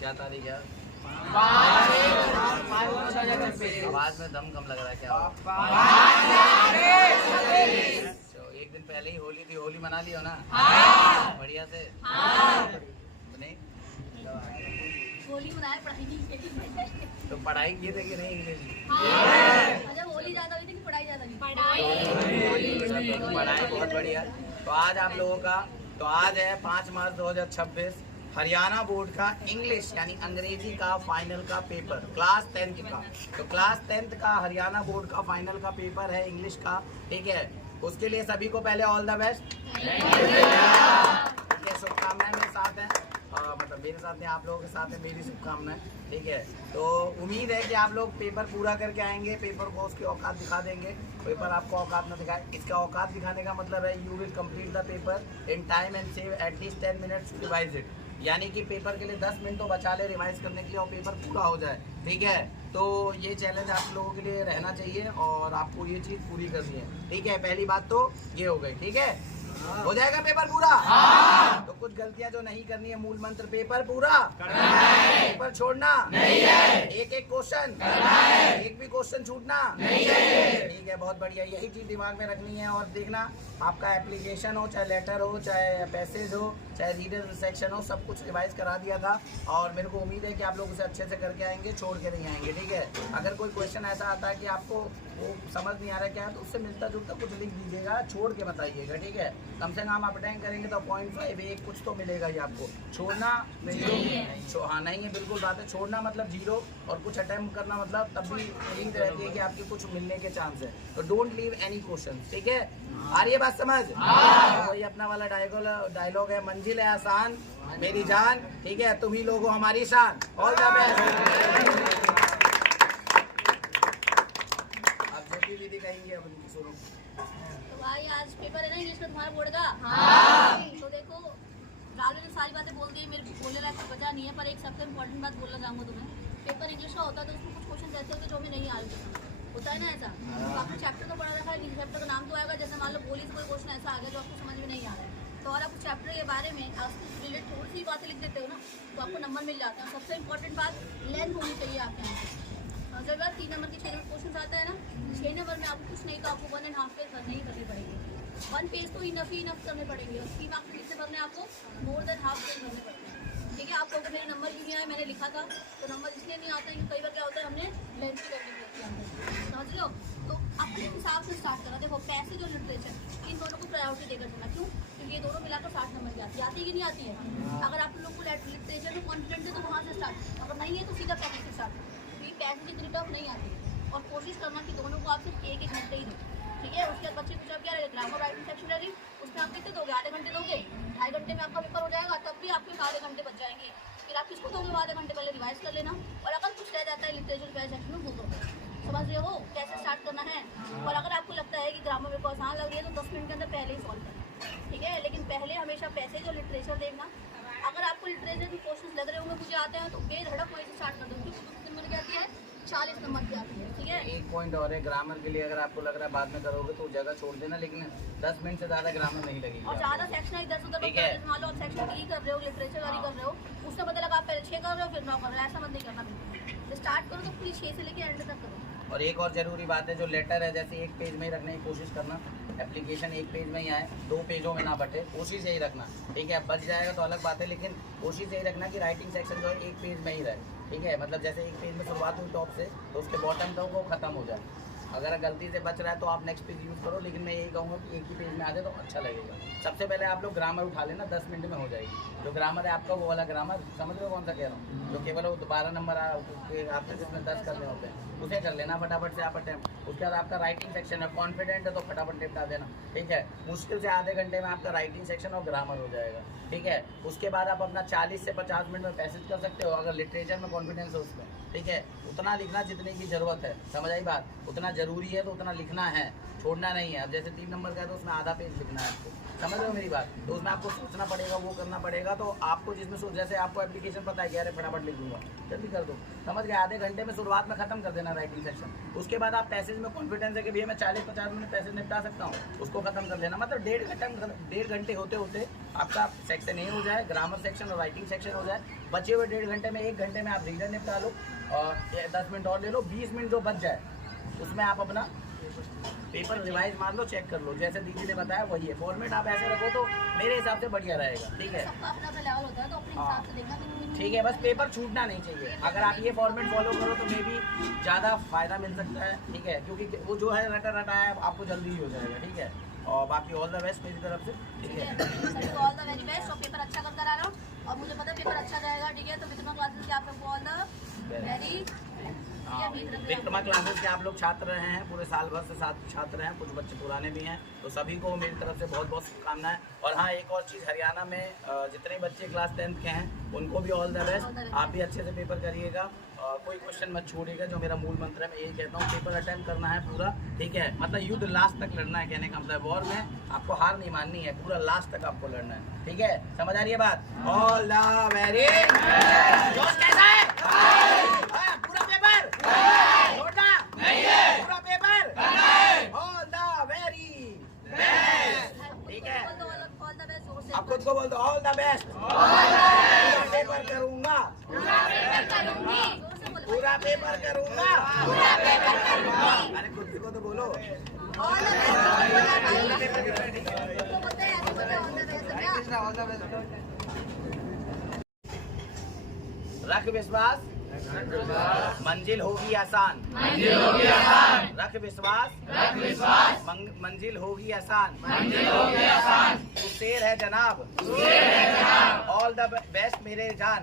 क्या तारीख है? आवाज में दम कम लग रहा है क्या? तो एक दिन पहले ही होली थी, होली मना ली हो ना? बढ़िया से। नहीं होली मनाए, पढ़ाई नहीं की। तो पढ़ाई की थी कि नहीं इंग्लिश? अच्छा, होली ज्यादा हुई थी कि पढ़ाई ज्यादा हुई? पढ़ाई बहुत बढ़िया। तो आज आप लोगों का, तो आज है 5 मार्च 2026, हरियाणा बोर्ड का इंग्लिश यानी अंग्रेजी का फाइनल का पेपर, क्लास 10th का। तो क्लास 10th का हरियाणा बोर्ड का फाइनल का पेपर है इंग्लिश का, ठीक है। उसके लिए सभी को पहले ऑल द बेस्ट, शुभकामनाएं मेरे साथ हैं, मतलब मेरे साथ नहीं, आप लोगों के साथ है मेरी शुभकामनाएं, ठीक है। तो उम्मीद है कि आप लोग पेपर पूरा करके आएंगे, पेपर को उसकी औकात दिखा देंगे। पेपर आपको औकात न दिखाए, इसका औकात दिखाने का मतलब है you will complete the paper in time and save at least 10 minutes to revise इट। यानी कि पेपर के लिए 10 मिनट तो बचा ले रिवाइज करने के लिए और पेपर पूरा हो जाए, ठीक है। तो ये चैलेंज आप लोगों के लिए रहना चाहिए और आपको ये चीज़ पूरी करनी है, ठीक है। पहली बात तो ये हो गई, ठीक है। हो जाएगा पेपर पूरा? तो कुछ गलतियां जो नहीं करनी है, मूल मंत्र पेपर पूरा करना है, पेपर छोड़ना नहीं है, एक एक क्वेश्चन करना है, एक भी क्वेश्चन छूटना नहीं है, ठीक है। बहुत बढ़िया, यही चीज दिमाग में रखनी है। और देखना, आपका एप्लीकेशन हो, चाहे लेटर हो, चाहे पैसेज हो, चाहे रीडर सेक्शन हो, सब कुछ रिवाइज करा दिया था और मेरे को उम्मीद है कि आप लोग उसे अच्छे से करके आएंगे, छोड़ के नहीं आएंगे, ठीक है। अगर कोई क्वेश्चन ऐसा आता है कि आपको वो समझ नहीं आ रहा क्या है, तो उससे मिलता जुलता कुछ लिख दीजिएगा, छोड़ के बताइएगा, ठीक है। कम से कम आप अटेंड करेंगे तो 0.5 1 कुछ तो मिलेगा ही आपको। छोड़ना जीरो, हाँ नहीं है, बिल्कुल बात है। छोड़ना मतलब जीरो और कुछ अटेम्प्ट करना मतलब तब भी उम्मीद रहती है कि आपके कुछ मिलने के चांस है। तो डोंट लीव एनी क्वेश्चन, ठीक है। आ रही है बात समझ? वही अपना वाला डायलॉग है, मंजिल है आसान मेरी जान, ठीक है, तुम ही लोग हो हमारी शान। All the best. दीदी कहेंगे अब सुनो। तो भाई आज पेपर है ना इंग्लिश में तुम्हारा बोर्ड का? तो देखो, राहुल ने सारी बातें बोल दी, मेरे बोलने लायक कुछ बचा नहीं है, पर एक सबसे इम्पोर्टेंट बात बोलना चाहूँगा तुम्हें। पेपर इंग्लिश का होता है तो उसमें कुछ क्वेश्चन ऐसे होते हैं जो हमें नहीं आ रहे, होता है ना ऐसा। तो आपने चैप्टर तो पढ़ा रखा है, चैप्टर का नाम तो आएगा, जैसे मान लो बोली से कोई क्वेश्चन ऐसा आ गया जो आपको समझ में नहीं आ रहा है, तो और आप उस चैप्टर के बारे में आपसे रिलेटेड थोड़ी सी बातें लिख देते हो ना, तो आपको नंबर मिल जाता है। सबसे इंपॉर्टेंट बात लेंथ होनी चाहिए आपके यहाँ। जब 3 नंबर की 6 नंबर क्वेश्चन आता है ना, 6 नंबर में आपको कुछ नहीं, तो आपको 1.5 पेज भरने ही भरनी पड़ेगी। 1 पेज तो इनफ करने पड़ेंगे, और 3 मार्क्स कितने भरने आपको? मोर देन हाफ पेज भरने पड़ेंगे, ठीक है। आपको अगर मेरे नंबर भी नहीं आए, मैंने लिखा था, तो नंबर इसलिए नहीं आता है कि कई बार क्या होता है हमने लेंथ की करनी पड़ती है, समझ लो। तो अपने हिसाब से स्टार्ट करना। देखो पैसेज और लिटरेचर इन दोनों को प्रायोरिटी देकर चलना। क्यों? क्योंकि ये दोनों मिलाकर 60 नंबर की आती है कि नहीं आती है। अगर आप लोग को लिटरेचर में कॉन्फिडेंट है तो वहाँ से स्टार्ट, अगर नहीं है तो सीधा पैसेज से स्टार्ट। पैसेज इतनी टफ नहीं आती है, और कोशिश करना कि दोनों को आप सिर्फ 1-1 घंटे ही दो, ठीक है। उसके बाद बच्चे कुछ क्या रहेगा, ग्रामर राइटिंग सेक्शन रहेगी, उसमें आप कितने दोगे? आधे घंटे दोगे, 2.5 घंटे में आपका पेपर हो जाएगा, तब भी आपके आधे घंटे बच जाएंगे। फिर आप किसको दोगे? आधे घंटे पहले रिवाइज कर लेना, और अगर कुछ रह जाता है लिटरेचर के सेक्शन में वो दो। समझ रहे हो कैसे स्टार्ट करना है? और अगर आपको लगता है कि ग्रामर मेरे को आसान लग रही है तो 10 मिनट के अंदर पहले ही सॉल्व करना, ठीक है। लेकिन पहले हमेशा पैसेज और लिटरेचर देखना। अगर आपको लिटरेचर के क्वेश्चन लग रहे होंगे मुझे आते हैं, तो बेधड़क वहीं से स्टार्ट कर दो, क्योंकि 2 नंबर की आती है, 40 नंबर की आती है, ठीक है। एक पॉइंट और है, ग्रामर के लिए अगर आपको लग रहा है बाद में करोगे तो जगह छोड़ देना, लेकिन 10 मिनट से ज़्यादा ग्रामर नहीं लगेगी। और ज़्यादा सेक्शन इधर से उधर मान लो आप सेक्शन 3 कर रहे हो, लिटरेचर वाली कर रहे हो, उसका मतलब आप पहले 6 कर रहे हो फिर 9 कर रहे हो, ऐसा मत नहीं करना। बिल्कुल स्टार्ट करो तो पूरी 6 से लेकर एंड तक करो। और एक और ज़रूरी बात है, जो लेटर है जैसे 1 पेज में ही रखने की कोशिश करना, एप्लीकेशन 1 पेज में ही आए, 2 पेजों में ना बटे, कोशिश यही रखना, ठीक है। बच जाएगा तो अलग बात है, लेकिन कोशिश यही रखना कि राइटिंग सेक्शन जो है 1 पेज में ही रहे, ठीक है। मतलब जैसे 1 पेज में शुरुआत हुई टॉप से, तो उसके बॉटम तक वो ख़त्म हो जाए। अगर गलती से बच रहा है तो आप नेक्स्ट पेज यूज़ करो, लेकिन मैं यही कहूँगा कि एक ही पेज में आ जाए तो अच्छा लगेगा। सबसे पहले आप लोग ग्रामर उठा लेना, 10 मिनट में हो जाएगी। जो ग्रामर है आपका वो वाला ग्रामर, समझ रहे हो कौन सा कह रहा हूँ, जो केवल वो 12 नंबर आपके जिसमें 10 करने होते हैं, उसे कर लेना फटाफट से आप अटेम्प्ट। उसके बाद आपका राइटिंग सेक्शन है, कॉन्फिडेंट है तो फटाफट निपटा देना, ठीक है। मुश्किल से आधे घंटे में आपका राइटिंग सेक्शन और ग्रामर हो जाएगा, ठीक है। उसके बाद आप अपना 40 से 50 मिनट में पैसेज कर सकते हो, अगर लिटरेचर में कॉन्फिडेंस है उसमें, ठीक है। उतना लिखना जितने की ज़रूरत है, समझ आई बात, उतना जरूरी है तो उतना लिखना है, छोड़ना नहीं है। अब जैसे 3 नंबर का है तो उसमें आधा पेज लिखना है आपको, समझ रहे हो मेरी बात? तो उसमें आपको सोचना पड़ेगा, वो करना पड़ेगा। तो आपको जिसमें जैसे आपको एप्लीकेशन पता है कि अरे फटाफट लिख दूंगा, जल्दी कर दो, समझ गए? आधे घंटे में शुरुआत में खत्म कर देना राइटिंग सेक्शन। उसके बाद आप पैसेज में कॉन्फिडेंस है कि भैया मैं 40-50 मिनट पैसेज निपटा सकता हूँ, उसको खत्म कर लेना। मतलब 1.5 घंटे होते होते आपका सेक्शन ए हो जाए, ग्रामर सेक्शन और राइटिंग सेक्शन हो जाए। बचे हुए 1.5 घंटे में 1 घंटे में आप रीडर निपटा लो और 10 मिनट और ले लो। 20 मिनट जो बच जाए उसमें आप अपना पेपर रिवाइज मार लो, चेक कर लो। जैसे दीदी ने बताया वही है फॉर्मेट, आप ऐसे रखो तो मेरे हिसाब से बढ़िया रहेगा। ठीक है, सबका अपना अपना लेवल होता है तो अपने हिसाब से देखना कि ठीक है, बस पेपर छूटना नहीं चाहिए। अगर आप ये फॉर्मेट फॉलो करो तो मे भी ज़्यादा फायदा मिल सकता है। ठीक है, क्योंकि वो जो है रटा है आपको जल्दी ही हो जाएगा। ठीक है, और बाकी ऑल द बेस्ट मेरी तरफ से। ठीक है, सभी को ऑल द वेरी बेस्ट और पेपर अच्छा करता रहा और मुझे पता है पेपर अच्छा जाएगा। ठीक है, तो विक्रमा क्लासेस के आप लोग all the very Vikrama classes के आप लोग छात्र रहे हैं, पूरे साल भर से साथ छात्र हैं, कुछ बच्चे पुराने भी हैं, तो सभी को मेरी तरफ से बहुत बहुत शुभकामनाएं। और हाँ, एक और चीज़, हरियाणा में जितने बच्चे क्लास 10th के हैं उनको भी ऑल द बेस्ट। आप भी अच्छे से पेपर करिएगा, कोई क्वेश्चन मत छोड़िएगा। जो मेरा मूल मंत्र है मैं यही कहता हूँ, पेपर अटेम्प्ट करना है पूरा। ठीक है, मतलब युद्ध लास्ट तक लड़ना है, कहने का मतलब वॉर में आपको हार नहीं माननी है, पूरा लास्ट तक आपको लड़ना है। ठीक है, समझ आ रही है बात? ऑल द वेरी जोश कैसा है? पूरा पेपर छोड़ना नहीं है, पूरा paper all the very best. ठीक है, ऑल द बेस्ट। आप खुद को बोल दो ऑल द बेस्ट। पूरा पेपर करूंगा, पूरा पेपर करूंगा। अरे खुद को तो बोलो। रख विश्वास, मंजिल होगी आसान। रख विश्वास, मंजिल होगी आसान। तू शेर है जनाब, ऑल द बेस्ट मेरे जान।